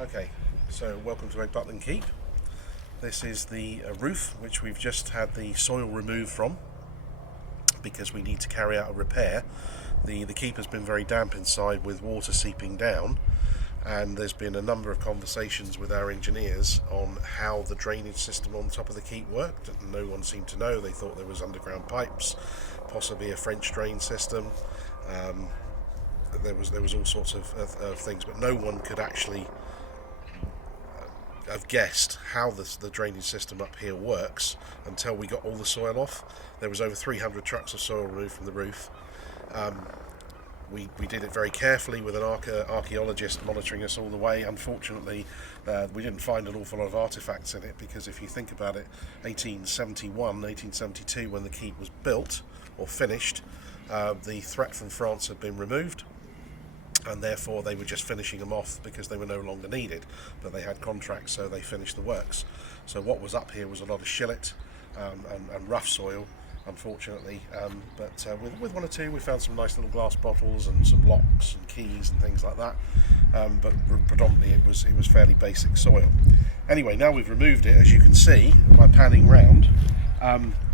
Okay, so welcome to EGGBUCKLAND Keep. This is the roof which we've just had the soil removed from because we need to carry out a repair. The keep has been very damp inside with water seeping down, and there's been a number of conversations with our engineers on how the drainage system on top of the keep worked. No one seemed to know. They thought there was underground pipes, possibly a French drain system. There was all sorts of things, but no one could actually have guessed how the drainage system up here works until we got all the soil off. There was over 300 trucks of soil removed from the roof. We did it very carefully with an archaeologist monitoring us all the way. Unfortunately, we didn't find an awful lot of artefacts in it, because if you think about it, 1871, 1872, when the keep was built or finished, the threat from France had been removed, and therefore they were just finishing them off because they were no longer needed, but they had contracts, so they finished the works. So what was up here was a lot of shillet and rough soil, unfortunately, but with one or two we found some nice little glass bottles and some locks and keys and things like that, but predominantly it was fairly basic soil. Anyway, now we've removed it, as you can see by panning round.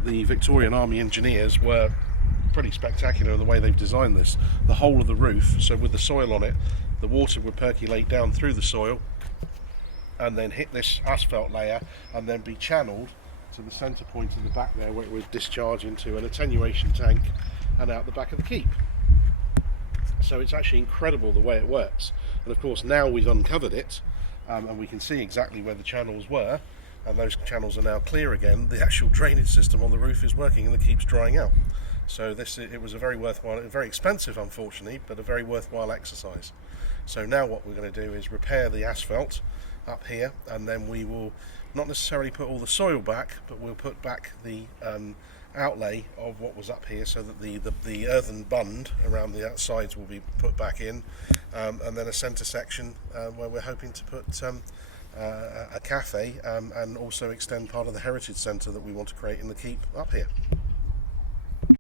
The Victorian Army engineers were pretty spectacular in the way they've designed this. The whole of the roof, so with the soil on it, the water would percolate down through the soil and then hit this asphalt layer and then be channeled to the centre point in the back there, where it would discharge into an attenuation tank and out the back of the keep. So it's actually incredible the way it works. And of course now we've uncovered it, and we can see exactly where the channels were, and those channels are now clear again. The actual drainage system on the roof is working and the keep's drying out. So it was a very worthwhile, very expensive unfortunately, but a very worthwhile exercise. So now what we're going to do is repair the asphalt up here, and then we will not necessarily put all the soil back, but we'll put back the outlay of what was up here, so that the earthen bund around the outsides will be put back in, and then a centre section where we're hoping to put a cafe, and also extend part of the heritage centre that we want to create in the keep up here.